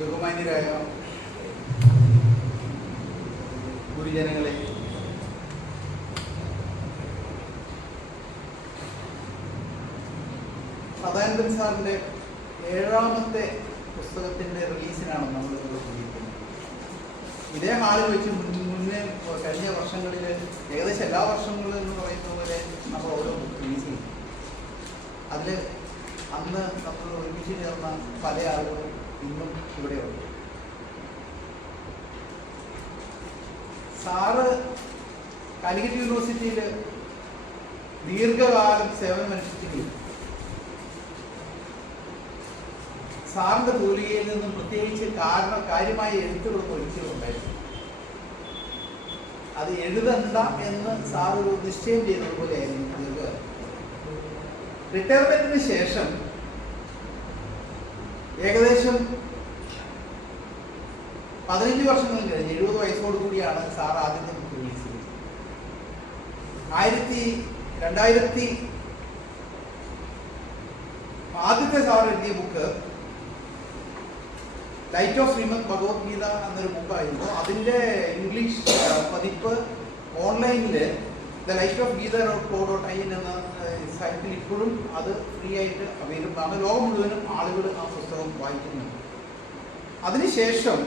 ബഹുമാന്യരായ ഗുരുജനങ്ങളെ, സദാനന്ദൻ സാറിൻ്റെ 7ാമത്തെ പുസ്തകത്തിൻ്റെ റിലീസിനാണ് നമ്മളിവിടെ കൂടിയിരിക്കുന്നത്. ഇതേ ഹാളിൽ വെച്ച് മുന്നേ കഴിഞ്ഞ വർഷങ്ങളിൽ ഏകദേശം എല്ലാ വർഷങ്ങളും എന്ന് പറയുന്ന പോലെ നമ്മൾ ഓരോ ബുക്ക് റിലീസ് ചെയ്യും. അതിൽ അന്ന് നമ്മൾ ഒരുമിച്ച് ചേർന്ന പല ആളുകളും ഇന്നും ഇവിടെയുണ്ട്. സാറ് കാലിക്കറ്റ് യൂണിവേഴ്സിറ്റിയിൽ ദീർഘകാലം സേവനമനുഷ്ഠിക്കുകയും സാറിന്റെ തൂലികയിൽ നിന്നും പ്രത്യേകിച്ച് കാര്യമായ എഴുത്തുകളൊന്നും ഒഴിച്ചുകൊണ്ടായിരുന്നു. അത് എഴുതണ്ട എന്ന് സാർ ഒരു നിശ്ചയം ചെയ്തതുപോലെയായിരുന്നു ദീർഘകാലം. റിട്ടയർമെന്റിന് ശേഷം ഏകദേശം 15 വർഷങ്ങൾ കഴിഞ്ഞ് 70 വയസ്സോടു കൂടിയാണ് സാർ ആദ്യത്തെ ബുക്ക് റിലീസ് ചെയ്തത്. 2000 ആദ്യത്തെ സാർ എഴുതിയ book light of Shrimad Bhagavad Gita എന്നൊരു ബുക്കായിരുന്നു. അതിൻ്റെ ഇംഗ്ലീഷ് പതിപ്പ് ഓൺലൈനിൽ thelightofgeeta.co.in എന്ന സൈറ്റിൽ ഇപ്പോഴും അത് ഫ്രീ ആയിട്ട് അവൈലബിൾ ആണ്. ലോകം മുഴുവനും ആളുകൾ ആ പുസ്തകം വായിക്കുന്നുണ്ട്. അതിനുശേഷം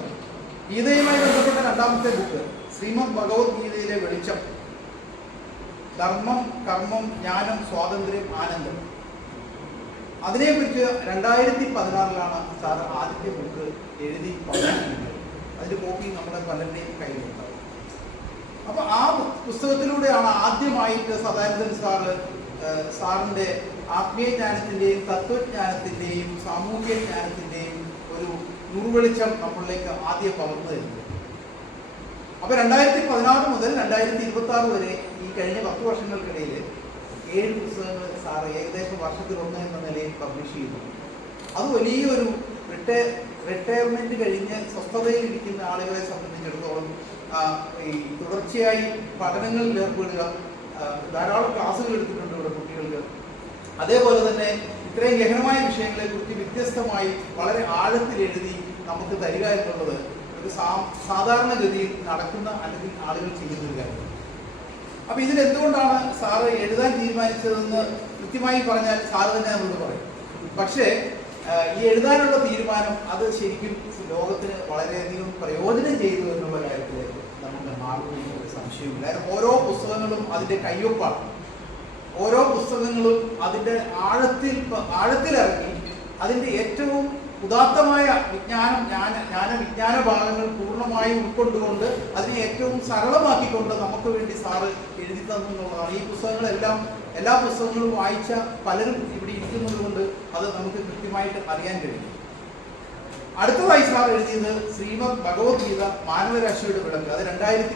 ഗീതയുമായി ബന്ധപ്പെട്ട 2ാമത്തെ ബുക്ക് ശ്രീമദ് ഭഗവത്ഗീതയിലെ വെളിച്ചം, ധർമ്മം, കർമ്മം, ജ്ഞാനം, സ്വാതന്ത്ര്യം, ആനന്ദം. അതിനെക്കുറിച്ച് 2016 സാർ ആദ്യത്തെ ബുക്ക് എഴുതി പബ്ലിഷ്. അതിൻ്റെ കോപ്പി നമ്മുടെ പലരുടെയും കയ്യിലുണ്ടാവും. അപ്പോൾ ആ പുസ്തകത്തിലൂടെയാണ് ആദ്യമായിട്ട് സദാനന്ദൻ സാറിൻ്റെ ആത്മീയജ്ഞാനത്തിൻ്റെയും തത്വജ്ഞാനത്തിൻ്റെയും സാമൂഹ്യ ജ്ഞാനത്തിൻ്റെയും ഒരു നൂറുവെളിച്ചം നമ്മളിലേക്ക് ആദ്യം പകർന്നു തരുന്നത്. അപ്പോൾ 2016 മുതൽ 2026 വരെ ഈ കഴിഞ്ഞ 10 വർഷങ്ങൾക്കിടയിൽ 7 പുസ്തകങ്ങൾ സാർ ഏകദേശം വർഷത്തിൽ 1 എന്ന നിലയിൽ പബ്ലിഷ് ചെയ്തു. അത് വലിയൊരു റിട്ടയർമെന്റ് കഴിഞ്ഞ് സ്വസ്ഥതയിലിരിക്കുന്ന ആളുകളെ സംബന്ധിച്ചിടത്തോളം ഈ തുടർച്ചയായി പഠനങ്ങളിൽ ഏർപ്പെടുക, ധാരാളം ക്ലാസ്സുകൾ എടുത്തിട്ടുണ്ട് ഇവിടെ കുട്ടികൾക്ക്. അതേപോലെ തന്നെ ഇത്രയും ഗഹനമായ വിഷയങ്ങളെ കുറിച്ച് വ്യത്യസ്തമായി വളരെ ആഴത്തിൽ എഴുതി നമുക്ക് തരിക എന്നുള്ളത് ഒരു സാധാരണഗതിയിൽ നടക്കുന്ന അല്ലെങ്കിൽ ആളുകൾ ചെയ്യുന്ന ഒരു കാര്യം. അപ്പൊ ഇതിൽ എന്തുകൊണ്ടാണ് സാറ് എഴുതാൻ തീരുമാനിച്ചതെന്ന് കൃത്യമായി പറഞ്ഞാൽ സാറ് തന്നെ നമ്മളോട് പറയും. പക്ഷേ ഈ എഴുതാനുള്ള തീരുമാനം അത് ശരിക്കും ലോകത്തിന് വളരെയധികം പ്രയോജനം ചെയ്തു എന്നുള്ള കാര്യത്തിൽ നമുക്ക് മാറുന്ന ഒരു സംശയമില്ല. ഓരോ പുസ്തകങ്ങളും അതിൻ്റെ കയ്യൊപ്പാണ്. ഓരോ പുസ്തകങ്ങളും അതിൻ്റെ ആഴത്തിലിറങ്ങി അതിൻ്റെ ഏറ്റവും ഉദാത്തമായ വിജ്ഞാന ഭാഗങ്ങൾ പൂർണ്ണമായി ഉൾക്കൊണ്ടുകൊണ്ട് അതിനെ ഏറ്റവും സരളമാക്കിക്കൊണ്ട് നമുക്ക് വേണ്ടി സാറ് എഴുതി തന്നുള്ളതാണ്. ഈ പുസ്തകങ്ങളെല്ലാം എല്ലാ പുസ്തകങ്ങളും വായിച്ച പലരും ഇവിടെ ഇരിക്കുന്നത് കൊണ്ട് അത് നമുക്ക് കൃത്യമായിട്ട് അറിയാൻ കഴിയും. അടുത്തതായി സാർ എഴുതിയത് ശ്രീമദ് ഭഗവത്ഗീത മാനവരാശിയുടെ വിളക്ക്. അത് 2019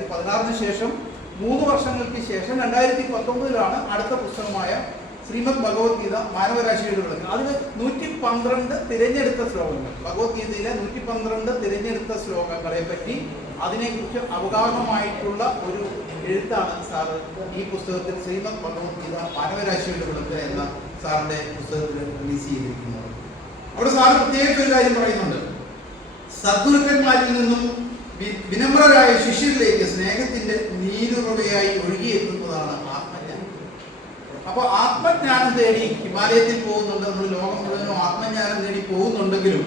2016 ശേഷം 3 വർഷങ്ങൾക്ക് ശേഷം 2019 അടുത്ത പുസ്തകമായ ശ്രീമദ് ഭഗവത്ഗീത മാനവരാശിയുടെ വിളക്ക്. അതിന് 112 തിരഞ്ഞെടുത്ത ശ്ലോകങ്ങൾ, ഭഗവത്ഗീതയിലെ 112 തിരഞ്ഞെടുത്ത ശ്ലോകങ്ങളെ പറ്റി അതിനെക്കുറിച്ച് അവഗാഹമായിട്ടുള്ള ഒരു എഴുത്താണ് സാറ് ഈ പുസ്തകത്തിൽ ശ്രീമദ് ഭഗവത്ഗീത മാനവരാശിയുടെ വിളക്ക് എന്ന സാറിന്റെ പുസ്തകത്തിൽ റിലീസ് ചെയ്തിരിക്കുന്നത്. അവിടെ സാറ് പ്രത്യേകിച്ച് ഒരു കാര്യം പറയുന്നുണ്ട്. സദ്ഗുരുക്കന്മാരിൽ നിന്നും വിനമ്രരായ ശിഷ്യരിലേക്ക് സ്നേഹത്തിന്റെ നീരുറവയായി ഒഴുകിയെത്തുന്നതാണ് ആത്മജ്ഞാനം. അപ്പൊ ആത്മജ്ഞാനം തേടി ഹിമാലയത്തിൽ പോകുന്നുണ്ട്, നമ്മൾ ലോകം മുഴുവനും ആത്മജ്ഞാനം തേടി പോകുന്നുണ്ടെങ്കിലും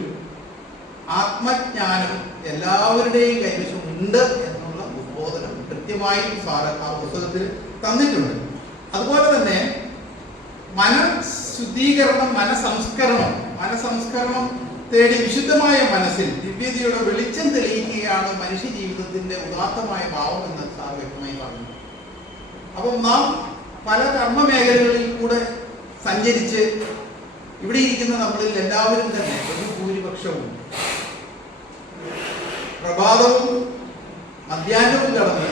ആത്മജ്ഞാനം എല്ലാവരുടെയും കൈവശം ഉണ്ട് എന്നുള്ള ഉദ്ബോധനം കൃത്യമായി സാറ് ആ പുസ്തകത്തിൽ തന്നിട്ടുണ്ട്. അതുപോലെ തന്നെ മനഃശുദ്ധീകരണം, മനഃസംസ്കരണം തേടി വിശുദ്ധമായ മനസ്സിൽ ദിവ്യതയുടെ വെളിച്ചം തെളിയിക്കുകയാണ് മനുഷ്യ ജീവിതത്തിന്റെ ഉദാത്തമായ ഭാവം എന്ന് സാർ വ്യക്തമായി പറഞ്ഞു. അപ്പം നാം പല കർമ്മ മേഖലകളിൽ കൂടെ സഞ്ചരിച്ച് ഇവിടെ ഇരിക്കുന്ന നമ്മളിൽ എല്ലാവരും തന്നെ ഒരു ഭൂരിപക്ഷവും പ്രഭാതവും മധ്യാഹ്നവും കടന്ന്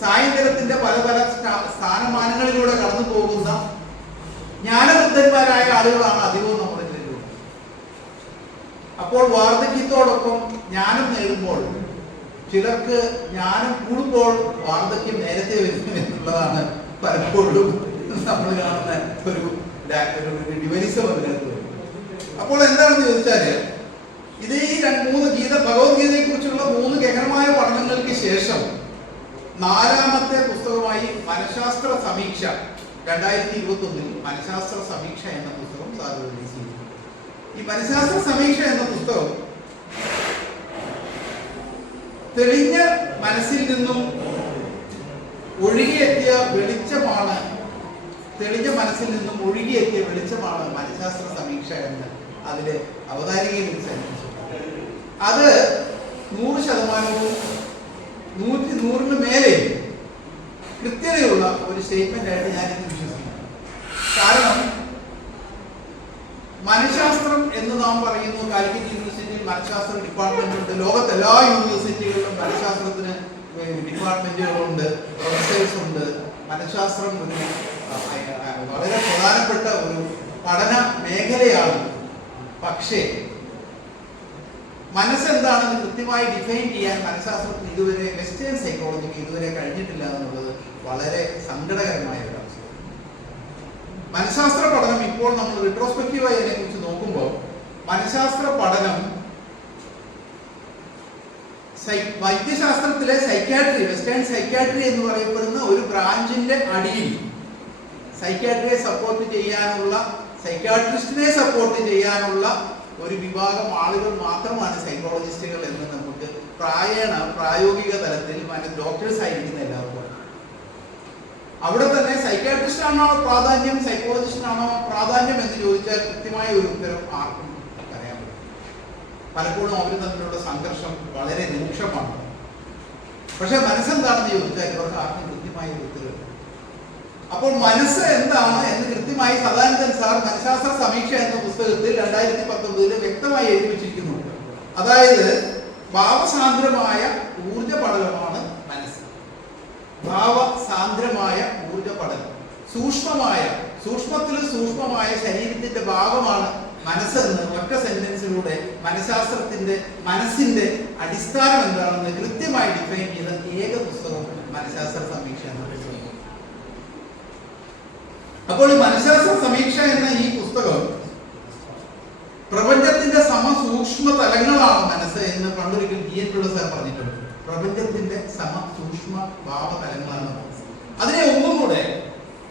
സായന്തനത്തിന്റെ പല സ്ഥാനമാനങ്ങളിലൂടെ കടന്നു പോകുന്ന ജ്ഞാനവൃദ്ധന്മാരായ ആളുകളാണ് അധികവും നമ്മുടെ ചുറ്റും. അപ്പോൾ വാർദ്ധക്യത്തോടൊപ്പം ജ്ഞാനം നേടുമ്പോൾ ചിലർക്ക് ജ്ഞാനം കൂടുമ്പോൾ വാർദ്ധക്യം നേരത്തെ വരുന്നു എന്നുള്ളതാണ് പലപ്പോഴും നമ്മൾ കാണുന്ന ഒരു ഡിവൈസം അതിനകത്ത് വരും. അപ്പോൾ എന്താണെന്ന് ചോദിച്ചാല് ഇത് ഈ ഭഗവത്ഗീതയെ കുറിച്ചുള്ള 3 ഗഹനമായ പഠനങ്ങൾക്ക് ശേഷം 4ാമത്തെ പുസ്തകമായി മനഃശാസ്ത്ര സമീക്ഷ 2021 മനഃശാസ്ത്ര സമീക്ഷ എന്ന പുസ്തകം സാർ റിലീസ് ചെയ്തു. ഈ മനഃശാസ്ത്ര സമീക്ഷ എന്ന പുസ്തകം തെളിഞ്ഞ മനസ്സിൽ നിന്നും ഒഴുകിയെത്തിയ വെളിച്ചമാണ് മനഃശാസ്ത്ര സമീക്ഷ എന്ന് അതിലെ അവതാരികയിൽ സഞ്ചരിച്ചു. അത് 100% 100ന് മേലെ കൃത്യതയുള്ള ഒരു സ്റ്റേറ്റ്മെന്റ് ആയിട്ട് ഞാനിത് വിശ്വസിക്കുന്നു. കാരണം മനഃശാസ്ത്രം എന്ന് നാം പറയുന്നു, കാലിക്കറ്റ് യൂണിവേഴ്സിറ്റിയിൽ മനഃശാസ്ത്ര ഡിപ്പാർട്ട്മെന്റ് ഉണ്ട്. ലോകത്തെല്ലാ യൂണിവേഴ്സിറ്റികളിലും മനഃശാസ്ത്രത്തിന് ഡിപ്പാർട്ട്മെന്റുകളുണ്ട്, പ്രൊഫസേഴ്സ് ഉണ്ട്. മനഃശാസ്ത്രം ഒരു വളരെ പ്രധാനപ്പെട്ട ഒരു പഠന മേഖലയാണ്. പക്ഷേ മനസ്സെന്താണെന്ന് കൃത്യമായി ഡിഫൈൻ ചെയ്യാൻ മനഃശാസ്ത്രത്തിന് ഇതുവരെ, വെസ്റ്റേൺ സൈക്കോളജിക്ക് ഇതുവരെ കഴിഞ്ഞിട്ടില്ല എന്നുള്ളത് വളരെ സങ്കടകരമായ ഒരു അവസ്ഥ. മനഃശാസ്ത്ര പഠനം ഇപ്പോൾ നമ്മൾ റിട്രോസ്പെക്റ്റീവായി അതിനെ കുറിച്ച് നോക്കുമ്പോൾ മനഃശാസ്ത്ര പഠനം വൈദ്യശാസ്ത്രത്തിലെ സൈക്യാട്രി, വെസ്റ്റേൺ സൈക്യാട്രി എന്ന് പറയപ്പെടുന്ന ഒരു ബ്രാഞ്ചിന്റെ അടിയിൽ സൈക്യാട്രിയെ സപ്പോർട്ട് ചെയ്യാനുള്ള, സൈക്യാട്രിസ്റ്റിനെ സപ്പോർട്ട് ചെയ്യാനുള്ള ഒരു വിഭാഗം ആളുകൾ മാത്രമാണ് സൈക്കോളജിസ്റ്റുകൾ എന്ന് നമുക്ക് പ്രായോഗിക തലത്തിൽ ഡോക്ടേഴ്സ് ആയിരിക്കുന്ന എല്ലാവർക്കും. അവിടെ തന്നെ സൈക്യാട്രിസ്റ്റ് ആണോ പ്രാധാന്യം, സൈക്കോളജിസ്റ്റിനാണോ പ്രാധാന്യം എന്ന് ചോദിച്ചാൽ കൃത്യമായ ഒരു ഉത്തരം ആർക്കും പറയാൻ പറ്റും. പലപ്പോഴും അവർ തമ്മിലുള്ള സംഘർഷം വളരെ രൂക്ഷമാണ്. പക്ഷെ മനസ്സെന്താണെന്ന് ചോദിച്ചാൽ ഇവർക്ക് ആർക്കും കൃത്യമായ ഒരു ഉത്തരവ്. അപ്പോൾ മനസ്സ് എന്താണ് എന്ന് കൃത്യമായി സദാനന്ദൻ സാർ മനഃശാസ്ത്ര സമീക്ഷ എന്ന പുസ്തകത്തിൽ 2019 വ്യക്തമായി എഴുതി വെച്ചിരിക്കുന്നു. അതായത് ഭാവസാന്ദ്രമായ ഊർജ പടലമാണ് മനസ്സ്. ഭാവസാന്ദ്രമായ ഊർജ പടലം, സൂക്ഷ്മത്തിൽ സൂക്ഷ്മമായ ശരീരത്തിന്റെ ഭാഗമാണ് മനസ്സെന്ന് ഒറ്റ സെന്റൻസിലൂടെ മനസ്സിന്റെ അടിസ്ഥാനം എന്താണെന്ന് കൃത്യമായി ഡിഫൈൻ ചെയ്ത ഏക പുസ്തകം മനഃശാസ്ത്ര സമീക്ഷ എന്ന പുസ്തകം. അപ്പോൾ ഈ മനഃശാസ്ത്ര സമീക്ഷ എന്ന ഈ പുസ്തകം പ്രപഞ്ചത്തിന്റെ സമസൂക്ഷ്മ തലങ്ങളാണ് മനസ്സ് എന്ന് പണ്ടൊരിക്കൽ GN പിള്ള സാർ പറഞ്ഞിട്ടുണ്ട്. പ്രപഞ്ചത്തിന്റെ സമസൂക്ഷ്മ ഭാവ തലങ്ങളാണ് മനസ്സ്. അതിനെ ഒന്നും കൂടെ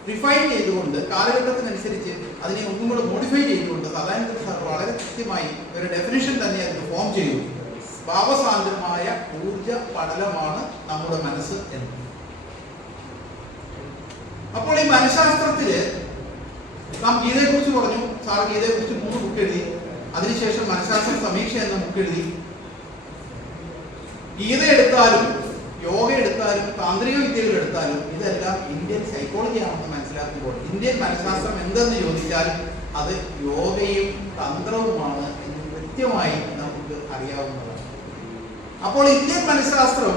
റിഫൈൻ ചെയ്തുകൊണ്ട്, കാലഘട്ടത്തിനനുസരിച്ച് അതിനെ ഒന്നും കൂടെ മോഡിഫൈ ചെയ്തുകൊണ്ട് സദാനന്ദൻ സാർ വളരെ കൃത്യമായി ഒരു ഡെഫിനിഷൻ തന്നെ അതിന് ഫോം ചെയ്തു. ഭാവസാന്ദ്രമായ ഊർജ പടലമാണ് നമ്മുടെ മനസ്സ് എന്ന്. അപ്പോൾ ഈ മനഃശാസ്ത്രത്തില് നാം ഗീതയെ കുറിച്ച് പറഞ്ഞു. സാർ ഗീതയെ കുറിച്ച് 3 ബുക്ക് എഴുതി. അതിനുശേഷം മനഃശാസ്ത്ര സമീക്ഷ എന്ന ബുക്ക് എഴുതി. ഗീത എടുത്താലും യോഗ എടുത്താലും താന്ത്രിക വിദ്യകൾ എടുത്താലും ഇതെല്ലാം ഇന്ത്യൻ സൈക്കോളജി ആണെന്ന് മനസ്സിലാക്കുമ്പോൾ ഇന്ത്യൻ മനഃശാസ്ത്രം എന്തെന്ന് ചോദിച്ചാൽ അത് യോഗയും തന്ത്രവുമാണ് എന്ന് കൃത്യമായി നമുക്ക് അറിയാവുന്നതാണ്. അപ്പോൾ ഇന്ത്യൻ മനഃശാസ്ത്രം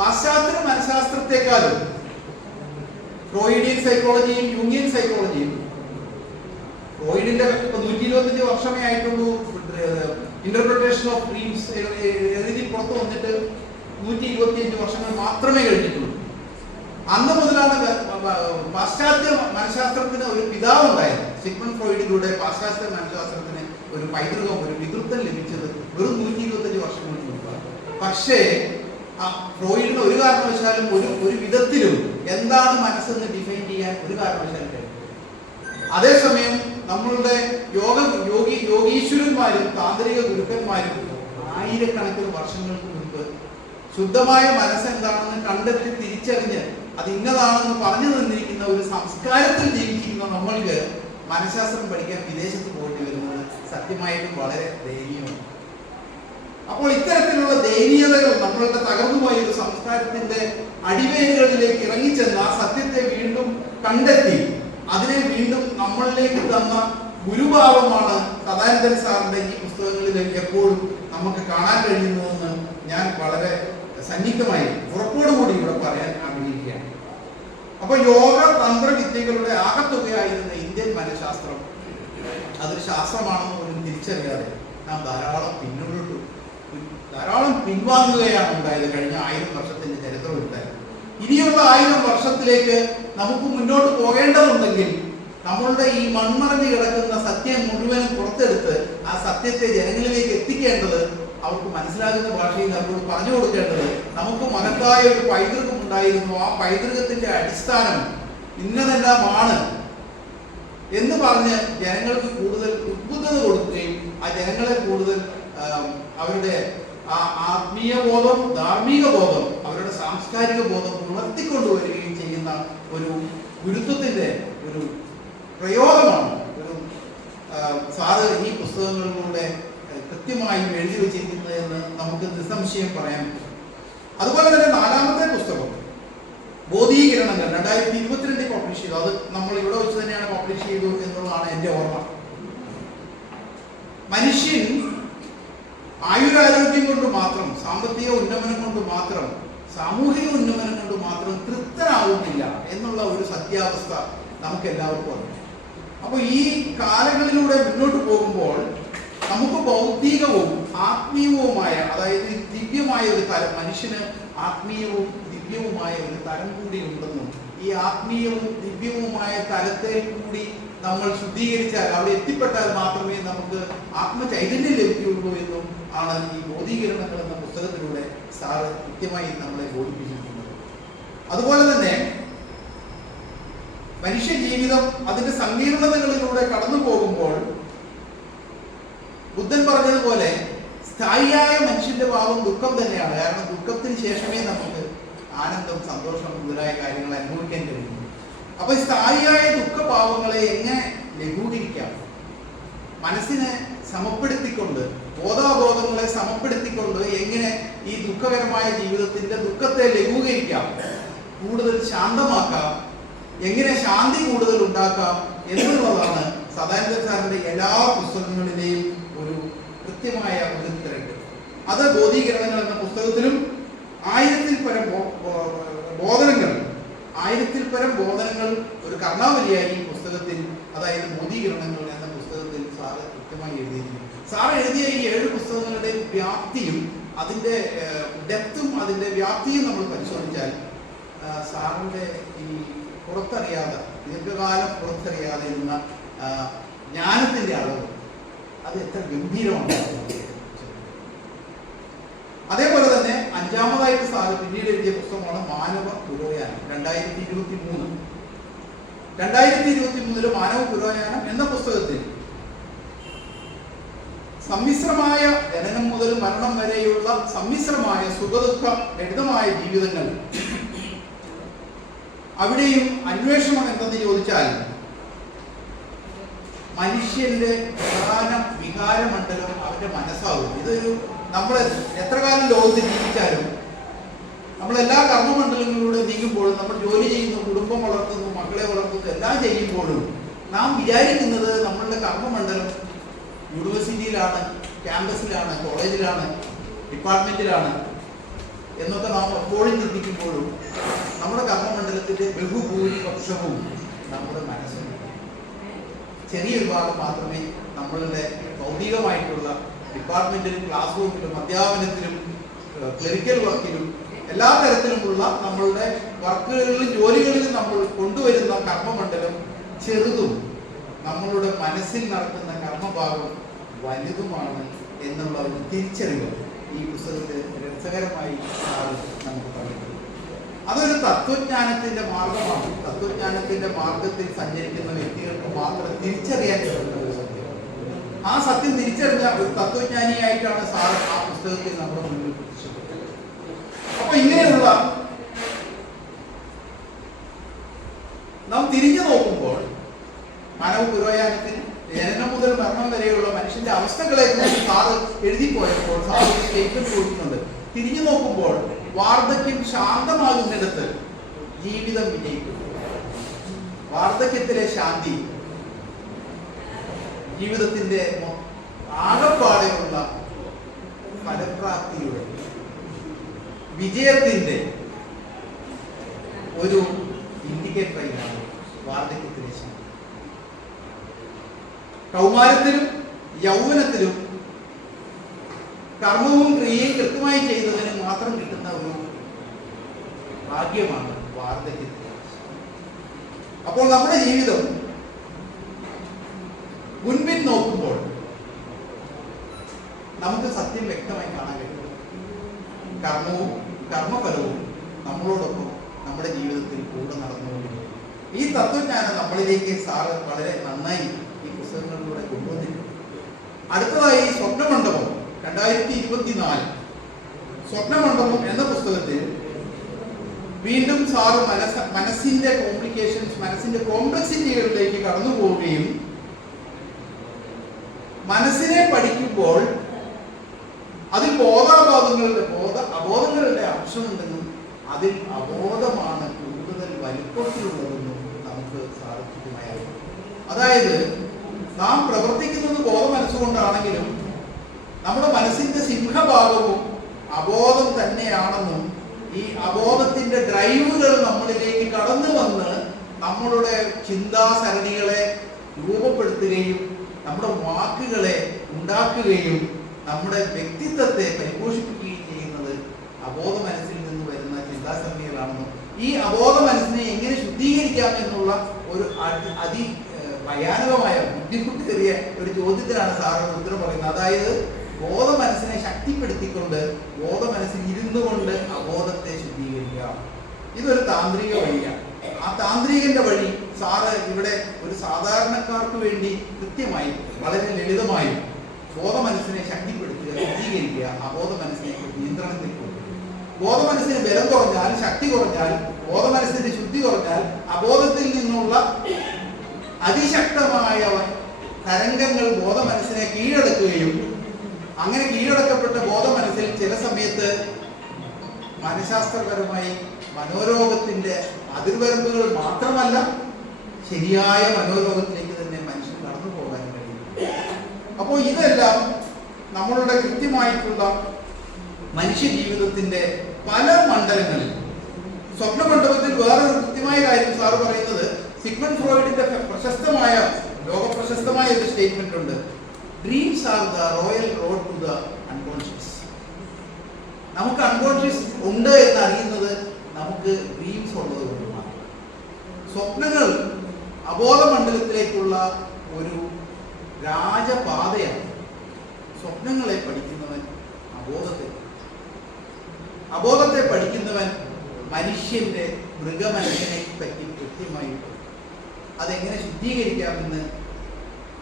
പാശ്ചാത്യ മനഃശാസ്ത്രത്തെക്കാളും ഫ്രോയിഡിയൻ സൈക്കോളജിയും യൂങ്ങിയൻ സൈക്കോളജിയും, ഫ്രോയിഡിന്റെ 125 വർഷമേ ആയിട്ടുള്ളൂ ഇന്റർപ്രിട്ടേഷൻ ഓഫ് ഡ്രീംസ് എഴുതി പുറത്തു വന്നിട്ട് 125 വർഷങ്ങൾ മാത്രമേ കഴിഞ്ഞിട്ടുള്ളൂ. അന്ന് മുതലാണ് പാശ്ചാത്യ മനഃശാസ്ത്രത്തിന് ഒരു പിതാവ് ഉണ്ടായത്. സിഗ്മണ്ട് ഫ്രോയിഡിലൂടെ പാശ്ചാത്യ മനഃശാസ്ത്രത്തിന് ഒരു പൈതൃകം, ഒരു പിതൃത്വം ലഭിച്ചത് വെറും 125 വർഷങ്ങൾക്ക് മുമ്പാണ്. പക്ഷേ ഫ്രോയിഡിന് ഒരു കാരണവശാലും ഒരു വിധത്തിലും എന്താണ് മനസ്സെന്ന് ഡിഫൈൻ ചെയ്യാൻ ഒരു കാരണവശാലും കഴിയും. അതേസമയം നമ്മളുടെ യോഗീശ്വരന്മാരും താന്ത്രിക ഗുരുക്കന്മാരും ആയിരക്കണക്കിന് വർഷങ്ങൾക്ക് മുൻപ് ശുദ്ധമായ മനസ്സെന്താണെന്ന് കണ്ടെത്തി തിരിച്ചറിഞ്ഞ് അത് ഇന്നതാണെന്ന് പറഞ്ഞു തന്നിരിക്കുന്ന ഒരു സംസ്കാരത്തിൽ ജീവിച്ചിരിക്കുന്ന നമ്മൾക്ക് മനഃശാസ്ത്രം പഠിക്കാൻ വിദേശത്ത് പോയിട്ട് വരുന്നത് സത്യമായിട്ടും വളരെ ദയനീയമാണ്. അപ്പോൾ ഇത്തരത്തിലുള്ള ദയനീയതകൾ നമ്മളുടെ തകർന്നുപോയ ഒരു സംസ്കാരത്തിന്റെ അടിവേരുകളിലേക്ക് ഇറങ്ങിച്ചെന്ന് ആ സത്യത്തെ വീണ്ടും കണ്ടെത്തി അതിനെ വീണ്ടും നമ്മളിലേക്ക് തന്ന ഗുരുഭാവമാണ് സദാനന്ദൻ സാറിന്റെ ഈ പുസ്തകങ്ങളിൽ എപ്പോഴും നമുക്ക് കാണാൻ കഴിയുന്നതെന്ന് ഞാൻ വളരെ സന്നിഗ്ധമായി ഉറപ്പോടുകൂടി ഇവിടെ പറയാൻ ആഗ്രഹിക്കുകയാണ്. അപ്പൊ യോഗ തന്ത്ര വിദ്യകളുടെ ആകത്തുകയായിരുന്ന ഇന്ത്യൻ മനഃശാസ്ത്രം അതൊരു ശാസ്ത്രമാണെന്ന് പോലും തിരിച്ചറിയാതെ നാം ധാരാളം പിൻവാങ്ങുകയാണ് ഉണ്ടായത്. കഴിഞ്ഞ 1000 വർഷത്തിന്റെ ചരിത്രം ഉണ്ടായത്. ഇനിയുള്ള 1000 വർഷത്തിലേക്ക് നമുക്ക് മുന്നോട്ട് പോകേണ്ടതുണ്ടെങ്കിൽ നമ്മളുടെ ഈ മൺമറഞ്ഞു കിടക്കുന്ന സത്യം മുഴുവനും പുറത്തെടുത്ത് ആ സത്യത്തെ ജനങ്ങളിലേക്ക് എത്തിക്കേണ്ടത്, അവർക്ക് മനസ്സിലാകുന്ന ഭാഷയിൽ അവരോട് പറഞ്ഞു കൊടുക്കേണ്ടത്, നമുക്ക് മഹത്തായ ഒരു പൈതൃകം ഉണ്ടായിരുന്നു, ആ പൈതൃകത്തിന്റെ അടിസ്ഥാനം ഇന്നതെല്ലാമാണ് എന്ന് പറഞ്ഞ് ജനങ്ങൾക്ക് കൂടുതൽ ഉദ്ബുദ്ധത കൊടുക്കുകയും ആ ജനങ്ങളെ കൂടുതൽ അവരുടെ ആ ആത്മീയ ബോധം, ധാർമ്മിക ബോധം, അവരുടെ സാംസ്കാരിക ബോധം ഉണർത്തിക്കൊണ്ടുവരികയും ചെയ്യുന്ന ഒരു ഗുരുത്വത്തിന്റെ ഒരു പ്രയോഗമാണ് ഒരു സാറ് ഈ പുസ്തകങ്ങളിലൂടെ കൃത്യമായും എഴുതി വച്ചിരിക്കുന്നത് എന്ന് നമുക്ക് നിസ്സംശയം പറയാം. അതുപോലെ തന്നെ നാലാമത്തെ പുസ്തകം ബോധീകരണങ്ങൾ 2022 പബ്ലിഷ് ചെയ്തു. അത് നമ്മൾ ഇവിടെ വെച്ച് തന്നെയാണ് പബ്ലിഷ് ചെയ്തു എന്നുള്ളതാണ് എൻ്റെ ഓർമ്മ. മനുഷ്യൻ ആയുരാരോഗ്യം കൊണ്ട് മാത്രം, സാമ്പത്തിക ഉന്നമനം കൊണ്ട് മാത്രം, സാമൂഹിക ഉന്നമനം കൊണ്ട് മാത്രം തൃപ്തനാവുന്നില്ല എന്നുള്ള ഒരു സത്യാവസ്ഥ നമുക്ക് എല്ലാവർക്കും അറിയാം. അപ്പൊ ഈ കാലങ്ങളിലൂടെ മുന്നോട്ട് പോകുമ്പോൾ നമുക്ക് ഭൗതികവും ആത്മീയവുമായ, അതായത് ദിവ്യമായ ഒരു തലം, മനുഷ്യന് ആത്മീയവും ദിവ്യവുമായ ഒരു തലം കൂടി ഉണ്ടെന്നും ഈ ആത്മീയവും ദിവ്യവുമായ തലത്തെ കൂടി നമ്മൾ ശുദ്ധീകരിച്ചാൽ, അവിടെ എത്തിപ്പെട്ടാൽ മാത്രമേ നമുക്ക് ആത്മചൈതന്യം ലഭിക്കുകയുള്ളൂ എന്നും ആണ് ഈ ബോധീകരണങ്ങൾ എന്ന പുസ്തകത്തിലൂടെ സാറ് കൃത്യമായി നമ്മളെ ബോധിപ്പിച്ചിരിക്കുന്നത്. അതുപോലെ തന്നെ മനുഷ്യ ജീവിതം അതിന്റെ സങ്കീർണതകളിലൂടെ കടന്നു പോകുമ്പോൾ ബുദ്ധൻ പറഞ്ഞതുപോലെ സ്ഥായിയായ മനുഷ്യന്റെ ഭാവം ദുഃഖം തന്നെയാണ്. കാരണം ദുഃഖത്തിന് ശേഷമേ നമുക്ക് ആനന്ദം, സന്തോഷം മുതലായ കാര്യങ്ങൾ അനുഭവിക്കാൻ കഴിയുന്നു. അപ്പൊ സ്ഥായിയായ ദുഃഖഭാവങ്ങളെ എങ്ങനെ ലഘൂകരിക്കാം, മനസ്സിനെ സമപ്പെടുത്തിക്കൊണ്ട്, ബോധാബോധങ്ങളെ സമപ്പെടുത്തിക്കൊണ്ട് എങ്ങനെ ഈ ദുഃഖകരമായ ജീവിതത്തിന്റെ ദുഃഖത്തെ ലഘൂകരിക്കാം, കൂടുതൽ ശാന്തമാക്കാം, എങ്ങനെ ശാന്തി കൂടുതൽ ഉണ്ടാക്കാം എന്നുള്ളതാണ് സദാനന്ദൻ സാറിന്റെ എല്ലാ പുസ്തകങ്ങളിലെയും ഒരു കൃത്യമായ ഒരു ത്രെഡ്. അത് ബോധീകരണങ്ങൾ എന്ന പുസ്തകത്തിലും 1000-ൽ പരം ബോധനങ്ങൾ ഒരു കർണാവലിയായി ഈ പുസ്തകത്തിൽ, അതായത് ബോധീകരണങ്ങൾ എന്ന പുസ്തകത്തിൽ സാറ് കൃത്യമായി എഴുതിയിരിക്കുന്നു. സാറ് എഴുതിയ ഈ 7 പുസ്തകങ്ങളുടെ വ്യാപ്തിയും അതിന്റെ ഡെപ്തും അതിന്റെ വ്യാപ്തിയും നമ്മൾ പരിശോധിച്ചാൽ സാറിന്റെ ഈ പുറത്തറിയാതെ, ദീർഘകാലം പുറത്തറിയാതെ ഇരുന്ന ജ്ഞാനത്തിന്റെ അളവ് അത് എത്ര ഗംഭീരമാണ്. അതേപോലെ തന്നെ 5-ാമതായിട്ട് സാറ് പിന്നീട് എഴുതിയ പുസ്തകമാണ് മാനവ പുരോഗമനം. 2023 മാനവ പുരോഗമനം എന്ന പുസ്തകത്തിൽ സമ്മിശ്രമായ ജനനം മുതൽ മരണം വരെയുള്ള സമ്മിശ്രമായ സുഖദുഃഖ ലളിതമായ ജീവിതങ്ങൾ, അവിടെയും അന്വേഷണം എന്തെന്ന് ചോദിച്ചാൽ മനുഷ്യന്റെ പ്രധാന വികാരമണ്ഡലം അവന്റെ മനസ്സാവും. ഇതൊരു നമ്മൾ എത്ര കാലം ലോകത്ത് ജീവിച്ചാലും നമ്മളെല്ലാ കർമ്മമണ്ഡലങ്ങളിലൂടെ നീങ്ങുമ്പോഴും, നമ്മൾ ജോലി ചെയ്യുന്നു, കുടുംബം വളർത്തുന്നു, മക്കളെ വളർത്തുന്നു, എല്ലാം ചെയ്യുമ്പോഴും നാം വിചാരിക്കുന്നത് നമ്മളുടെ കർമ്മമണ്ഡലം യൂണിവേഴ്സിറ്റിയിലാണ്, ക്യാമ്പസിലാണ്, കോളേജിലാണ്, ഡിപ്പാർട്ട്മെന്റിലാണ് എന്നൊക്കെ നാം എപ്പോഴും ചിന്തിക്കുമ്പോഴും നമ്മുടെ കർമ്മമണ്ഡലത്തിന്റെ ബഹുഭൂരിപക്ഷവും നമ്മുടെ മനസ്സിൽ ചെറിയൊരു ഭാഗം മാത്രമേ നമ്മളുടെ ഭൗതികമായിട്ടുള്ള ഡിപ്പാർട്ട്മെന്റിലും ക്ലാസ് റൂമിലും അധ്യാപനത്തിലും ക്ലറിക്കൽ വർക്കിലും എല്ലാ തരത്തിലുമുള്ള നമ്മളുടെ വർക്കുകളിലും ജോലികളിലും നമ്മൾ കൊണ്ടുവരുന്ന കർമ്മമണ്ഡലം ചെറുതും നമ്മളുടെ മനസ്സിൽ നടക്കുന്ന കർമ്മഭാഗം വലുതുമാണ് എന്നുള്ള ഒരു തിരിച്ചറിവ് ഈ പുസ്തകത്തിൽ രസകരമായി നമുക്ക് പറയുന്നത്. അതൊരു തത്വജ്ഞാനത്തിന്റെ മാർഗമാണ്. തത്വജ്ഞാനത്തിന്റെ മാർഗത്തിൽ സഞ്ചരിക്കുന്ന വ്യക്തികൾക്ക് മാത്രം തിരിച്ചറിയാൻ കഴിയുന്ന ഒരു സത്യം. ആ സത്യം തിരിച്ചറിഞ്ഞ ഒരു തത്വജ്ഞാനിയായിട്ടാണ് സാർ ആ പുസ്തകത്തിൽ നമ്മുടെ മുന്നിൽ പ്രത്യക്ഷപ്പെട്ടത്. അപ്പൊ ഇങ്ങനെയുള്ള നാം തിരിഞ്ഞു നോക്കുമ്പോൾ മാനവ പുരോഗമനത്തിന് ജനനം മുതൽ മരണം വരെയുള്ള മനുഷ്യന്റെ അവസ്ഥകളെ കുറിച്ച് സാറ് എഴുതിപ്പോയപ്പോൾ സാറ് സ്റ്റേറ്റ്മെന്റ് കൊടുക്കുന്നുണ്ട്. തിരിഞ്ഞു നോക്കുമ്പോൾ വാർദ്ധക്യം ശാന്തമാകുന്നിടത്ത് ജീവിതം വിജയിക്കുന്നു. വാർദ്ധക്യത്തിലെ ശാന്തി ജീവിതത്തിന്റെ ആകപ്പാടെയുള്ള ഫലപ്രാപ്തിയുടെ വിജയത്തിന്റെ ഒരു ഇൻഡിക്കേറ്ററാണ് വാർദ്ധക്യത്തിലെ ശാന്തി. കൗമാരത്തിലും യൗവനത്തിലും കർമ്മവും ക്രിയയും കൃത്യമായി ചെയ്തതിന് മാത്രം കിട്ടുന്ന ഒരു ഭാഗ്യമാണ് വാർദ്ധക്യത്തിൽ. അപ്പോൾ നമ്മുടെ ജീവിതം നമുക്ക് സത്യം വ്യക്തമായി കാണാൻ കഴിയും. കർമ്മഫലവും നമ്മളോടൊപ്പം നമ്മുടെ ജീവിതത്തിൽ കൂടെ നടന്നുകൊണ്ടിരിക്കും. ഈ തത്വജ്ഞാനം നമ്മളിലേക്ക് സാറ് വളരെ നന്നായി ഈ പുസ്തകങ്ങളിലൂടെ കൊണ്ടുവന്നിട്ടുണ്ട്. അടുത്തതായി സ്വപ്നമണ്ഡപം 2024 സ്വപ്നമണ്ഡപം എന്ന പുസ്തകത്തിൽ വീണ്ടും സാറ് മനസ്സിന്റെ കോംപ്ലിക്കേഷൻസ്, മനസ്സിന്റെ കോംപ്ലക്സിറ്റികളിലേക്ക് കടന്നു പോവുകയും മനസ്സിനെ പഠിക്കുമ്പോൾ അതിൽ അബോധങ്ങളുടെ അംശമുണ്ടെന്നും അതിൽ അബോധമാണ് കൂടുതൽ വലിപ്പത്തിലുള്ളതെന്നും നമുക്ക് സാധിക്കുന്നതായി. അതായത് നാം പ്രവർത്തിക്കുന്നത് ബോധ മനസ്സുകൊണ്ടാണെങ്കിലും നമ്മുടെ മനസ്സിന്റെ സിംഹഭാഗവും അബോധം തന്നെയാണെന്നും ഈ അബോധത്തിന്റെ ഡ്രൈവുകൾ നമ്മളിലേക്ക് കടന്നു വന്ന് നമ്മളുടെ ചിന്താസരണികളെ രൂപപ്പെടുത്തുകയും നമ്മുടെ വാക്കുകളെ ഉണ്ടാക്കുകയും നമ്മുടെ വ്യക്തിത്വത്തെ പരിപോഷിപ്പിക്കുകയും ചെയ്യുന്നത് അബോധ മനസ്സിൽ നിന്ന് വരുന്ന ചിന്താസരണികളാണെന്നും ഈ അബോധ മനസ്സിനെ എങ്ങനെ ശുദ്ധീകരിക്കാം എന്നുള്ള ഒരു ഭയാനകമായ ബുദ്ധിമുട്ടേറിയ ഒരു ചോദ്യത്തിലാണ് സാറിന് ഉത്തരം പറയുന്നത്. അതായത് ബോധ മനസ്സിനെ ശക്തിപ്പെടുത്തിക്കൊണ്ട് ബോധ മനസ്സിൽ ഇരുന്നു കൊണ്ട് അബോധത്തെ ശുദ്ധീകരിക്കുക. ഇതൊരു താന്ത്രിക വഴിയാണ്. ആ താന്ത്രികന്റെ വഴി സാറ് ഇവിടെ ഒരു സാധാരണക്കാർക്ക് വേണ്ടി കൃത്യമായി വളരെ ലളിതമായി ബോധ മനസ്സിനെ ശക്തിപ്പെടുത്തുക, ശുദ്ധീകരിക്കുക, അബോധ മനസ്സിനെ നിയന്ത്രണത്തിൽ കൊണ്ടുവരിക. ബോധ മനസ്സിന് ബലം കുറഞ്ഞാൽ, ശക്തി കുറഞ്ഞാൽ, ബോധ മനസ്സിന്റെ ശുദ്ധി കുറഞ്ഞാൽ അബോധത്തിൽ നിന്നുള്ള അതിശക്തമായ തരംഗങ്ങൾ ബോധ മനസ്സിനെ കീഴടക്കുകയും അങ്ങനെ കീഴടക്കപ്പെട്ട ബോധ മനസ്സിൽ ചില സമയത്ത് മനഃശാസ്ത്രപരമായി മനോരോഗത്തിന്റെ അതിർവരമ്പുകൾ മാത്രമല്ല ശരിയായ മനോരോഗത്തിലേക്ക് തന്നെ മനുഷ്യൻ കടന്നു പോകാൻ കഴിയും. അപ്പോൾ ഇതെല്ലാം നമ്മളുടെ കൃത്യമായിട്ടുള്ള മനുഷ്യ ജീവിതത്തിന്റെ പല മണ്ഡലങ്ങളിൽ സ്വപ്നമണ്ഡപത്തിൽ വേറൊരു കൃത്യമായ കാര്യം സാറ് പറയുന്നത് സിഗ്മണ്ട് ഫ്രോയിഡിന്റെ പ്രശസ്തമായ ലോകപ്രശസ്തമായ ഒരു സ്റ്റേറ്റ്മെന്റ് ഉണ്ട്. Dreams are the royal road to the unconscious. നമുക്ക് അൺകോൺഷ്യസ് ഉണ്ട് എന്ന് അറിയുന്നത് നമുക്ക് ഡ്രീംസ് ഉള്ളത് കൊണ്ട് മാത്രം. സ്വപ്നങ്ങൾ അബോധമണ്ഡലത്തിലേക്കുള്ള ഒരു രാജപാതയാണ്. സ്വപ്നങ്ങളെ പഠിക്കുന്നവൻ അബോധത്തെ പഠിക്കുന്നവൻ മനുഷ്യന്റെ മൃഗമനസ്സിനെ പറ്റി കൃത്യമായി അതെങ്ങനെ ശുദ്ധീകരിക്കാമെന്ന്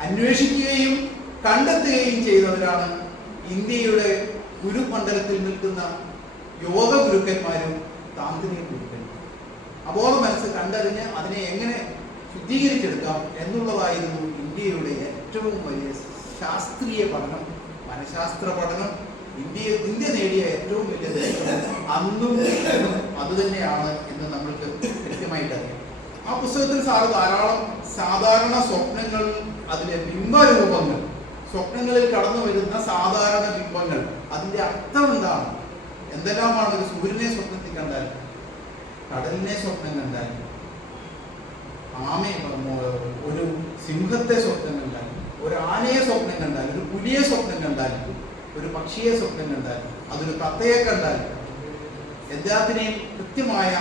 അന്വേഷിക്കുകയും കണ്ടെത്തുകയും ചെയ്തവരാണ് ഇന്ത്യയുടെ ഗുരുമണ്ഡലത്തിൽ നിൽക്കുന്ന യോഗ ഗുരുക്കന്മാരും താന്ത്രിക ഗുരുക്കന്മാരും. അബോധ മനസ്സ് കണ്ടറിഞ്ഞ് അതിനെ എങ്ങനെ ശുദ്ധീകരിച്ചെടുക്കാം എന്നുള്ളതായിരുന്നു ഇന്ത്യയുടെ ഏറ്റവും വലിയ ശാസ്ത്രീയ പഠനം, മനഃശാസ്ത്ര പഠനം. ഇന്ത്യ നേടിയ ഏറ്റവും വലിയ നേട്ടം അന്നും അതുതന്നെയാണ് എന്ന് നമ്മൾക്ക് കൃത്യമായിട്ട് അറിയാം. ആ പുസ്തകത്തിൽ സാറ് ധാരാളം സാധാരണ സ്വപ്നങ്ങൾ, അതിലെ ബിംബരൂപങ്ങൾ, സ്വപ്നങ്ങളിൽ കടന്നു വരുന്ന സാധാരണ ബിംബങ്ങൾ, അതിന്റെ അർത്ഥം എന്താണ്, എന്തെല്ലാമാണ് ഒരു സൂര്യനെ സ്വപ്നത്തിൽ കണ്ടാൽ, കടലിനെ സ്വപ്നം കണ്ടാൽ, ഒരു സിംഹത്തെ സ്വപ്നം കണ്ടാൽ, ഒരു ആനയെ സ്വപ്നം കണ്ടാൽ, ഒരു പുലിയെ സ്വപ്നം കണ്ടാൽ, ഒരു പക്ഷിയെ സ്വപ്നം കണ്ടാൽ, അതൊരു തത്തയെ കണ്ടാൽ, എല്ലാത്തിനെയും കൃത്യമായ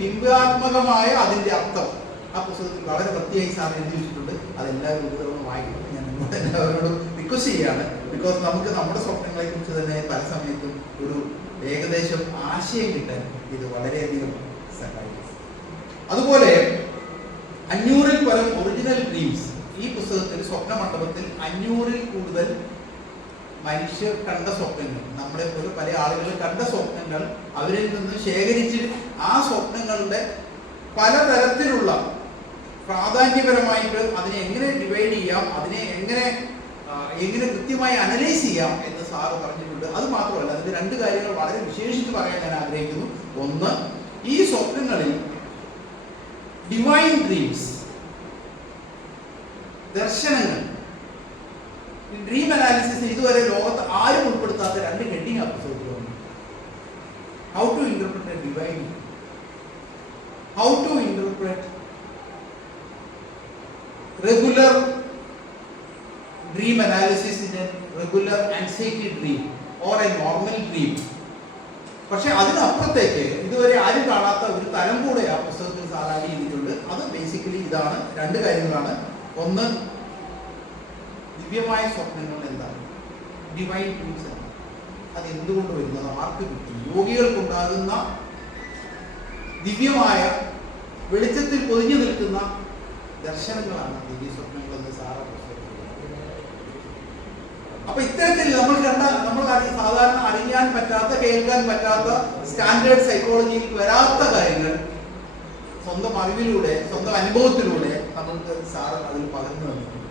ബിംബാത്മകമായ അതിന്റെ അർത്ഥം ആ പുസ്തകത്തിൽ വളരെ വൃത്തിയായി സാർ എഴുതി വെച്ചിട്ടുണ്ട്. അതെല്ലാവരും ഒരു തവണ വായിക്കണം. ഞാൻ നിങ്ങളോട് എല്ലാവരോടും റിക്വസ്റ്റ് ചെയ്യാണ്. ബിക്കോസ് നമുക്ക് നമ്മുടെ സ്വപ്നങ്ങളെ കുറിച്ച് തന്നെ പല സമയത്തും ഒരു ഏകദേശം ആശയം കിട്ടാൻ ഇത് വളരെയധികം സഹായിക്കും. അതുപോലെ 500-ൽ പരം ഒറിജിനൽ ഡ്രീംസ് ഈ പുസ്തകത്തിൽ സ്വപ്നമണ്ഡപത്തിൽ 500-ൽ കൂടുതൽ മനുഷ്യർ കണ്ട സ്വപ്നങ്ങൾ, നമ്മളെ പോലെ പല ആളുകൾ കണ്ട സ്വപ്നങ്ങൾ അവരിൽ നിന്ന് ശേഖരിച്ച് ആ സ്വപ്നങ്ങളുടെ പലതരത്തിലുള്ള പ്രാധാന്യപരമായിട്ട് അതിനെ എങ്ങനെ ഡിവൈഡ് ചെയ്യാം, അതിനെ എങ്ങനെ കൃത്യമായി അനലൈസ് ചെയ്യാം എന്ന് സാറ് പറഞ്ഞിട്ടുണ്ട്. അത് മാത്രമല്ല, അതിന്റെ 2 കാര്യങ്ങൾ വളരെ വിശേഷിച്ച് പറയാൻ ഞാൻ ആഗ്രഹിക്കുന്നു. ഒന്ന്, ഈ സ്വപ്നങ്ങളിൽ ഡിവൈൻ ഡ്രീംസ്, ദർശനങ്ങൾ, ഡ്രീം അനാലിസിസിന് ഇതുവരെ ലോകത്ത് ആരും ഉൾപ്പെടുത്താത്ത 2 ഹെഡിങ് ആ പുസ്തകത്തിലുണ്ട്. How to interpret divine, how to interpret regular dream analysis in a regular anxiety dream or a normal dream. പക്ഷെ അതിനപ്പുറത്തേക്ക് ഇതുവരെ ആരും കാണാത്ത ഒരു തലം കൂടെ ആ പുസ്തകത്തിൽ സാധാരണ ചെയ്തിട്ടുണ്ട്. അത് ബേസിക്കലി ഇതാണ്, 2 കാര്യങ്ങളാണ്. ഒന്ന്, ദിവ്യമായ സ്വപ്നങ്ങൾ എന്താണ്, ഡിവൈൻ ട്രൂത്ത്സ് ആണ്. അത് എന്തുകൊണ്ട് വരുന്നത്? ആർക്ക് കിട്ടി? യോഗികൾക്കുണ്ടാകുന്ന ദിവ്യമായ വെളിച്ചത്തിൽ പൊതിഞ്ഞു നിൽക്കുന്ന ദർശനങ്ങളാണ് ദിവ്യ സ്വപ്നങ്ങൾ എന്ന് സാറ്. അപ്പൊ ഇത്തരത്തിൽ നമ്മൾ സാധാരണ അറിയാൻ പറ്റാത്ത, കേൾക്കാൻ പറ്റാത്ത, സ്റ്റാൻഡേർഡ് സൈക്കോളജിയിൽ വരാത്ത കാര്യങ്ങൾ സ്വന്തം അറിവിലൂടെ, സ്വന്തം അനുഭവത്തിലൂടെ നമ്മൾക്ക് സാറ് അതിൽ പകർന്നു തന്നിട്ടുണ്ട്.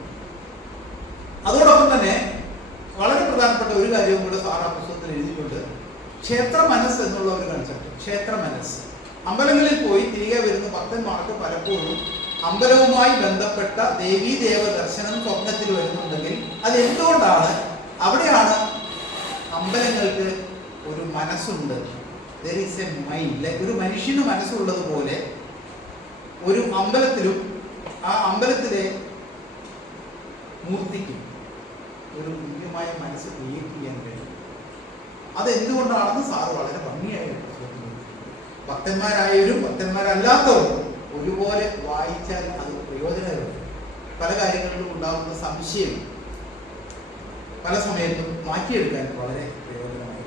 അതോടൊപ്പം തന്നെ വളരെ പ്രധാനപ്പെട്ട ഒരു കാര്യവും കൂടെ സാർ ആ പുസ്തകത്തിൽ എഴുതിയിട്ടുണ്ട്. ക്ഷേത്ര മനസ്സ് എന്നുള്ള ഒരു കൺസെപ്റ്റ്. ക്ഷേത്ര മനസ്സ്. അമ്പലങ്ങളിൽ പോയി തിരികെ വരുന്ന ഭക്തന്മാർക്ക് പലപ്പോഴും അമ്പലവുമായി ബന്ധപ്പെട്ട ദേവീ ദേവ ദർശനം സ്വപ്നത്തിൽ വരുന്നുണ്ടെങ്കിൽ അത് എന്തുകൊണ്ടാണ്? അവിടെയാണ് അമ്പലങ്ങൾക്ക് ഒരു മനസ്സുണ്ട്. there is a mind. ഒരു മനുഷ്യന് മനസ്സുള്ളതുപോലെ ഒരു അമ്പലത്തിലും ആ അമ്പലത്തിലെ മൂർത്തിക്കും ഒരു ദിവ്യമായ മനസ്സ് ക്രിയേറ്റ് ചെയ്യാൻ കഴിയും. അതെന്തുകൊണ്ടാണെന്ന് സാറ് വളരെ ഭംഗിയായി ഭക്തന്മാരായവരും ഭക്തന്മാരല്ലാത്തവരും ഒരുപോലെ വായിച്ചാൽ അത് പ്രയോജനകരമാണ്. പല കാര്യങ്ങളിലും ഉണ്ടാകുന്ന സംശയം പല സമയത്തും മാറ്റിയെടുക്കാൻ വളരെ പ്രയോജനമായി.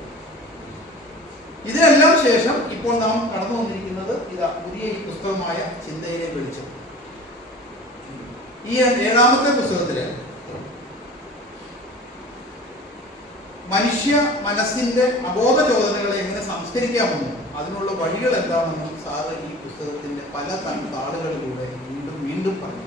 ഇതിനെല്ലാം ശേഷം ഇപ്പോൾ നാം കടന്നു വന്നിരിക്കുന്നത് പുതിയ ഈ പുസ്തകമായ ചിന്തയിലെ വെളിച്ചം. ഈ 7ാമത്തെ പുസ്തകത്തില് മനുഷ്യ മനസ്സിന്റെ അബോധ ചോദനകളെ എങ്ങനെ സംസ്കരിക്കാമെന്നും അതിനുള്ള വഴികൾ എന്താണെന്നും സാറ് ഈ പുസ്തകത്തിന്റെ പല താളുകളിലൂടെ വീണ്ടും വീണ്ടും പറഞ്ഞു.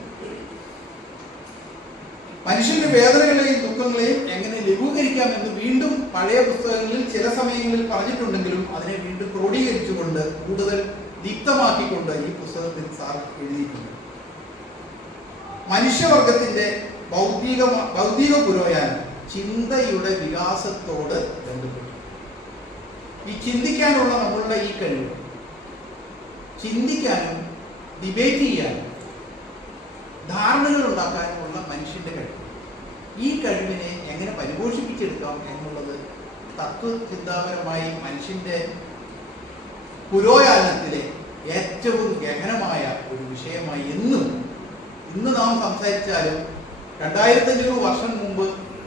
മനുഷ്യന്റെ വേദനകളെയും ദുഃഖങ്ങളെയും എങ്ങനെ ലഘൂകരിക്കാമെന്ന് വീണ്ടും പഴയ പുസ്തകങ്ങളിൽ ചില സമയങ്ങളിൽ പറഞ്ഞിട്ടുണ്ടെങ്കിലും അതിനെ വീണ്ടും ക്രോഡീകരിച്ചുകൊണ്ട് കൂടുതൽ ദീപ്തമാക്കിക്കൊണ്ട് ഈ പുസ്തകത്തിൽ സാർ എഴുതിയിട്ടുണ്ട്. മനുഷ്യവർഗത്തിന്റെ ഭൗതിക പുരോഗമനം ചിന്തയുടെ വികാസത്തോട് ബന്ധപ്പെട്ടു. ഈ ചിന്തിക്കാനുള്ള നമ്മളുടെ ഈ കഴിവ്, ചിന്തിക്കാനും ഡിബേറ്റ് ചെയ്യാനും ധാരണകൾ ഉണ്ടാക്കാനുമുള്ള മനുഷ്യന്റെ കഴിവ്, ഈ കഴിവിനെ എങ്ങനെ പരിപോഷിപ്പിച്ചെടുക്കാം എന്നുള്ളത് തത്വചിന്താപരമായി മനുഷ്യന്റെ പുരോഗമനത്തിലെ ഏറ്റവും ഗഹനമായ ഒരു വിഷയമായി ഇന്ന് നാം സംസാരിച്ചാലും 2500 വർഷം മുമ്പ്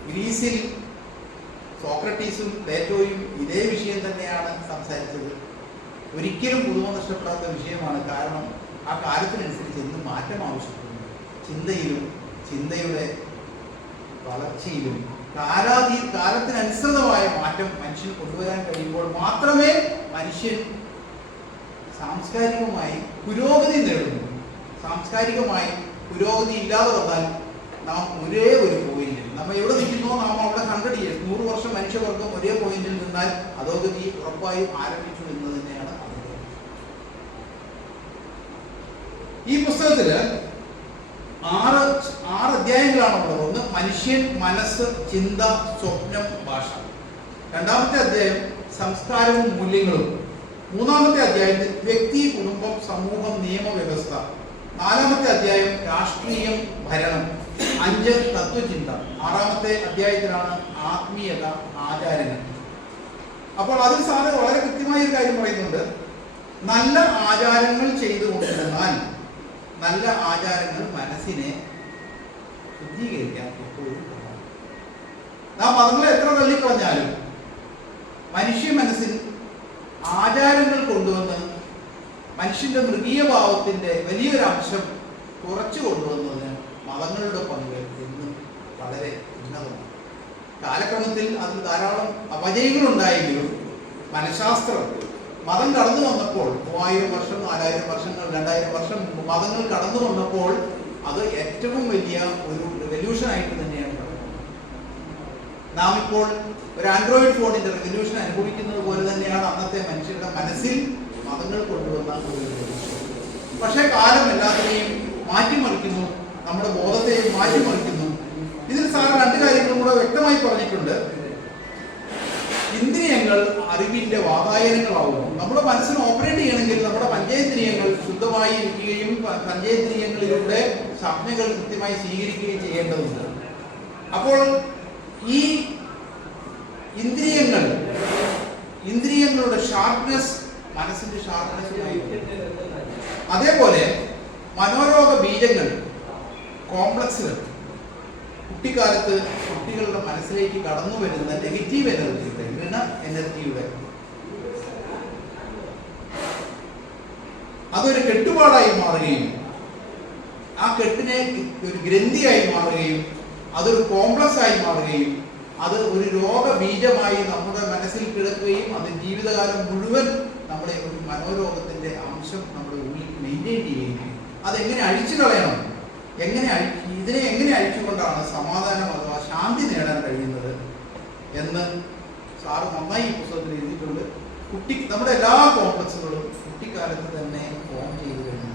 ഗ്രീസിൽ സോക്രട്ടീസും പ്ലേറ്റോയും ഇതേ വിഷയം തന്നെയാണ് സംസാരിച്ചത്. ഒരിക്കലും പുതുമ നഷ്ടപ്പെടാത്ത വിഷയമാണ്. കാരണം ആ കാലത്തിനനുസരിച്ച് എന്ത് മാറ്റം ആവശ്യപ്പെടുന്നു ചിന്തയിലും ചിന്തയുടെ വളർച്ചയിലും കാലത്തിനനുസൃതമായ മാറ്റം മനുഷ്യൻ കൊണ്ടുവരാൻ കഴിയുമ്പോൾ മാത്രമേ മനുഷ്യൻ സാംസ്കാരികമായി പുരോഗതി നേടുന്നു. സാംസ്കാരികമായി പുരോഗതി ഇല്ലാതെ വന്നാൽ നാം ഒരേ ഒരു പോയിന്റിൽ, നമ്മൾ എവിടെ നിൽക്കുന്നോ നാം അവിടെ 100 years 100 വർഷം മനുഷ്യവർഗം ഒരേ പോയിന്റിൽ നിന്നാൽ അധോഗതി ഉറപ്പായും ആരംഭിച്ചു എന്ന് തന്നെയാണ് അതിന്റെ. ഈ പുസ്തകത്തില് 6 അധ്യായങ്ങളാണുള്ളത്. ഒന്ന് മനുഷ്യൻ, മനസ്സ്, ചിന്ത, സ്വപ്നം, ഭാഷ. 2ാമത്തെ അധ്യായം സംസ്കാരവും മൂല്യങ്ങളും. 3ാമത്തെ അധ്യായത്തിൽ വ്യക്തി, കുടുംബം, സമൂഹം, നിയമവ്യവസ്ഥ. 4ാമത്തെ അധ്യായം രാഷ്ട്രീയം, ഭരണം. 5 തത്വചിന്ത. 6ാമത്തെ അധ്യായത്തിലാണ് ആത്മീയത, ആചാരങ്ങൾ. അപ്പോൾ അതിൽ സാറ് വളരെ കൃത്യമായ ഒരു കാര്യം പറയുന്നുണ്ട്. നല്ല ആചാരങ്ങൾ ചെയ്തുകൊണ്ടിരുന്നാൽ നല്ല ആചാരങ്ങൾ മനസ്സിനെ ശുദ്ധീകരിക്കാൻ എപ്പോഴും നാം മതങ്ങളെ എത്ര തള്ളിക്കളഞ്ഞാലും മനുഷ്യ മനസ്സിൽ ആചാരങ്ങൾ കൊണ്ടുവന്ന് മനുഷ്യന്റെ മൃഗീയ ഭാവത്തിന്റെ വലിയൊരു അംശം കുറച്ചു കൊണ്ടുവന്നതിന് മതങ്ങളുടെ പങ്ക് എന്നും വളരെ ഉന്നതമാണ്. കാലക്രമത്തിൽ അതിൽ ധാരാളം അപജയങ്ങളുണ്ടായെങ്കിലും മനഃശാസ്ത്രം മതം കടന്നു വന്നപ്പോൾ 3000 വർഷം 4000 വർഷങ്ങൾ 2000 വർഷം മുമ്പ് മതങ്ങൾ കടന്നു വന്നപ്പോൾ അത് ഏറ്റവും വലിയ ഒരു റെവല്യൂഷൻ ആയിട്ട് തന്നെയാണ് പറയുന്നത്. നാം ഇപ്പോൾ ഒരു ആൻഡ്രോയിഡ് ഫോണിന്റെ റെവല്യൂഷൻ അനുഭവിക്കുന്നത് പോലെ തന്നെയാണ് അന്നത്തെ മനുഷ്യരുടെ മനസ്സിൽ മതങ്ങൾ കൊണ്ടുവന്ന ഒരു റെവല്യൂഷൻ. പക്ഷേ കാലം എല്ലാത്തിനെയും മാറ്റിമറിക്കുന്നു, നമ്മുടെ ബോധത്തെയും മാറ്റിമറിക്കുന്നു. ഇതിൽ സാറ് 2 കാര്യങ്ങളും കൂടെ വ്യക്തമായി പറഞ്ഞിട്ടുണ്ട്. ഇന്ദ്രിയങ്ങൾ അറിവിന്റെ വാതായനങ്ങളാവുന്നു. നമ്മുടെ മനസ്സിന് ഓപ്പറേറ്റ് ചെയ്യണമെങ്കിൽ നമ്മുടെ പഞ്ചേന്ദ്രിയങ്ങൾ ശുദ്ധമായി ഇരിക്കുകയും പഞ്ചേന്ദ്രിയങ്ങളിലൂടെ സംജ്ഞകൾ കൃത്യമായി സ്വീകരിക്കുകയും ചെയ്യേണ്ടതുണ്ട്. അപ്പോൾ ഈ ഇന്ദ്രിയങ്ങളുടെ ഷാർപ്നെസ് മനസ്സിന്റെ ഷാർപ്നെസ്സുമായി. അതേപോലെ മനോരോഗ ബീജങ്ങൾ, കോംപ്ലക്സുകൾ കുട്ടിക്കാലത്ത് കുട്ടികളുടെ മനസ്സിലേക്ക് കടന്നു വരുന്ന നെഗറ്റീവ് എനർജിയുടെ ഋണ എനർജിയുടെ അതൊരു കെട്ടുപാടായി മാറുകയും ആ കെട്ടിനെ ഒരു ഗ്രന്ഥിയായി മാറുകയും അതൊരു കോംപ്ലക്സ് ആയി മാറുകയും അത് ഒരു രോഗബീജമായി നമ്മുടെ മനസ്സിൽ കിടക്കുകയും അത് ജീവിതകാലം മുഴുവൻ നമ്മുടെ ഒരു മനോരോഗത്തിന്റെ അംശം നമ്മുടെ ഉള്ളിൽ മെയിൻറ്റെയിൻ ചെയ്യുകയും അതെങ്ങനെ അഴിച്ചു കളയണം, ഇതിനെ എങ്ങനെ അഴിച്ചുകൊണ്ടാണ് സമാധാനം അഥവാ ശാന്തി നേടാൻ കഴിയുന്നത് എന്ന് സാറ് നന്നായി ഈ പുസ്തകത്തിൽ എഴുതിയിട്ടുണ്ട്. നമ്മുടെ എല്ലാ കോംപ്ലക്സുകളും കുട്ടിക്കാലത്ത് തന്നെ ഫോം ചെയ്ത് കഴിഞ്ഞു.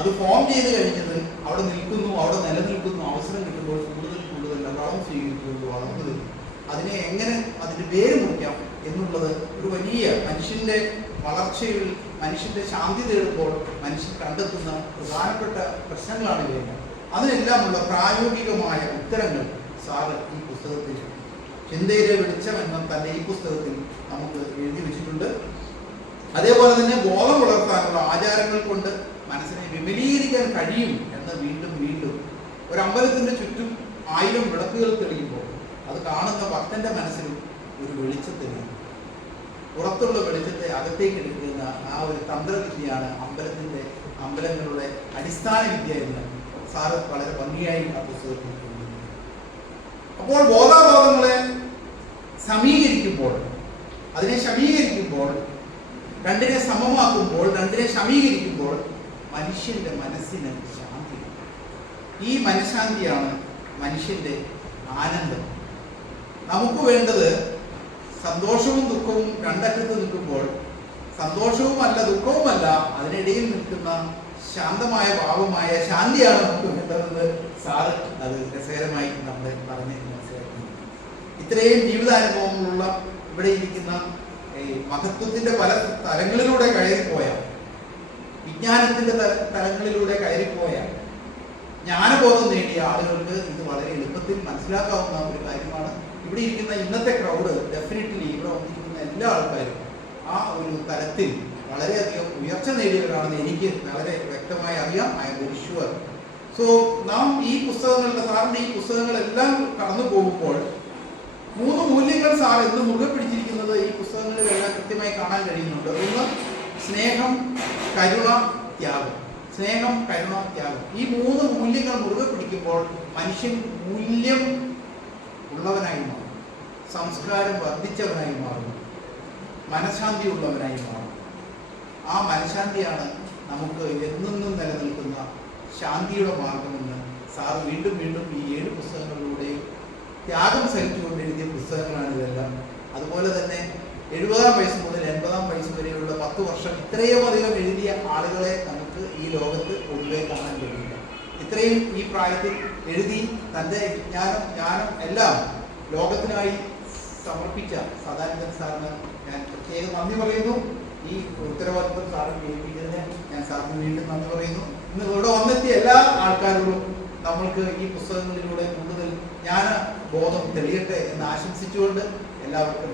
അത് ഫോം ചെയ്ത് കഴിഞ്ഞത് അവിടെ നിൽക്കുന്നു, അവിടെ നിലനിൽക്കുന്നു, അവസരം കിട്ടുമ്പോൾ കൂടുതൽ വളം സ്വീകരിക്കുന്നു, വളർന്നു വരും. അതിനെ എങ്ങനെ അതിൻ്റെ വേര് മുറിക്കാം എന്നുള്ളത് ഒരു വലിയ മനുഷ്യന്റെ വളർച്ചയിൽ മനുഷ്യന്റെ ശാന്തി തേടുമ്പോൾ മനുഷ്യൻ കണ്ടെത്തുന്ന പ്രധാനപ്പെട്ട പ്രശ്നങ്ങളാണ് ഇവയെല്ലാം. അതിനെല്ലാമുള്ള പ്രായോഗികമായ ഉത്തരങ്ങൾ സാറ് ഈ പുസ്തകത്തിൽ ചിന്തയിലെ വെളിച്ചം എന്ന തൻ്റെ ഈ പുസ്തകത്തിൽ നമുക്ക് എഴുതി വെച്ചിട്ടുണ്ട്. അതേപോലെ തന്നെ ബോധം വളർത്താനുള്ള ആചാരങ്ങൾ കൊണ്ട് മനസ്സിനെ വിപുലീകരിക്കാൻ കഴിയും എന്ന് വീണ്ടും വീണ്ടും ഒരു അമ്പലത്തിന്റെ ചുറ്റും 1000 വിളക്കുകൾ തെളിയുമ്പോൾ അത് കാണുന്ന ഭക്തന്റെ മനസ്സിലും ഒരു വെളിച്ചം തെളിയും. പുറത്തുള്ള വെളിച്ചത്തെ അകത്തേക്ക് എടുക്കുന്ന ആ ഒരു തന്ത്രവിദ്യയാണ് അമ്പലങ്ങളുടെ അടിസ്ഥാന വിദ്യ എന്ന് സാറ് വളരെ ഭംഗിയായി ആ പുസ്തകത്തിൽ. അപ്പോൾ ബോധാബോധങ്ങളെ അതിനെ ശമീകരിക്കുമ്പോൾ, രണ്ടിനെ സമമാക്കുമ്പോൾ, രണ്ടിനെ ശമീകരിക്കുമ്പോൾ മനുഷ്യന്റെ മനസ്സിന് ശാന്തി. ഈ മനഃശാന്തിയാണ് മനുഷ്യന്റെ ആനന്ദം. നമുക്ക് വേണ്ടത് സന്തോഷവും ദുഃഖവും രണ്ടറ്റത്ത് നിൽക്കുമ്പോൾ സന്തോഷവുമല്ല ദുഃഖവുമല്ല അതിനിടയിൽ നിൽക്കുന്ന ശാന്തമായ ഭാവമായ ശാന്തിയാണ് നമുക്ക് വേണ്ടതെന്ന് സാറ് അത് രസകരമായി നമ്മളെ പറഞ്ഞ് മനസ്സിലാക്കുന്നു. ഇത്രയും ജീവിതാനുഭവങ്ങളുള്ള ഇവിടെ ഇരിക്കുന്ന മഹത്വത്തിന്റെ പല തലങ്ങളിലൂടെ കയറിപ്പോയ, വിജ്ഞാനത്തിന്റെ തലങ്ങളിലൂടെ കയറിപ്പോയ, ജ്ഞാനബോധം നേടിയ ആളുകൾക്ക് ഇത് വളരെ എളുപ്പത്തിൽ മനസ്സിലാക്കാവുന്ന ഒരു കാര്യമാണ്. ഇവിടെ ഇരിക്കുന്ന ഇന്നത്തെ ക്രൗഡ് ഡെഫിനറ്റ്ലി ഇവിടെ വന്നിരിക്കുന്ന എല്ലാ ആൾക്കാരും ആ ഒരു തലത്തിൽ വളരെയധികം ഉയർച്ച നേടിയവരാണെന്ന് എനിക്ക് വളരെ വ്യക്തമായി അറിയാം. I am very sure. So നാം ഈ സാറിന്റെ ഈ പുസ്തകങ്ങളെല്ലാം കടന്നു പോകുമ്പോൾ 3 മൂല്യങ്ങൾ സാർ എന്ന് മുറുകെ പിടിച്ചിരിക്കുന്നത് ഈ പുസ്തകങ്ങളിലെല്ലാം കൃത്യമായി കാണാൻ കഴിയുന്നുണ്ട്. ഒന്ന് സ്നേഹം, കരുണ, ത്യാഗം. സ്നേഹം, കരുണ, ത്യാഗം. ഈ 3 മൂല്യങ്ങൾ മുറുകെ പിടിക്കുമ്പോൾ മനുഷ്യൻ മൂല്യം ഉള്ളവനായി മാറും, സംസ്കാരം വർദ്ധിച്ചവനായി മാറും, മനഃശാന്തി ഉള്ളവനായി മാറും. ആ മനഃശാന്തിയാണ് നമുക്ക് എന്നെന്നും നിലനിൽക്കുന്ന ശാന്തിയുടെ മാർഗമെന്ന് സാർ വീണ്ടും വീണ്ടും ഈ 7 പുസ്തകങ്ങളിലൂടെയും ത്യാഗം സഹിച്ചുകൊണ്ട് എഴുതിയ പുസ്തകങ്ങളാണ് ഇതെല്ലാം. അതുപോലെ തന്നെ 70-ാം വയസ്സ് മുതൽ 80-ാം വയസ്സ് വരെയുള്ള 10 വർഷം ഇത്രയും അധികം എഴുതിയ ആളുകളെ നമുക്ക് ഈ ലോകത്ത് പൊതുവെ കാണാൻ കഴിയില്ല. ഇത്രയും ഈ പ്രായത്തിൽ എഴുതി തൻ്റെ ജ്ഞാനം എല്ലാം ലോകത്തിനായി സമർപ്പിച്ച സദാനന്ദൻ സാറിന് ഞാൻ പ്രത്യേകം നന്ദി പറയുന്നു. ഈ ഉത്തരവാദിത്വം സാറിന് ഏൽപ്പിച്ചതിന് ഞാൻ സാറിന് വീണ്ടും നന്ദി പറയുന്നു. ഇന്ന് ഇവിടെ വന്നെത്തിയ എല്ലാ ആൾക്കാരോടും നമ്മൾക്ക് ഈ പുസ്തകങ്ങളിലൂടെ കൂടുതൽ ജ്ഞാനബോധം തെളിയട്ടെ എന്ന് ആശംസിച്ചുകൊണ്ട് എല്ലാവർക്കും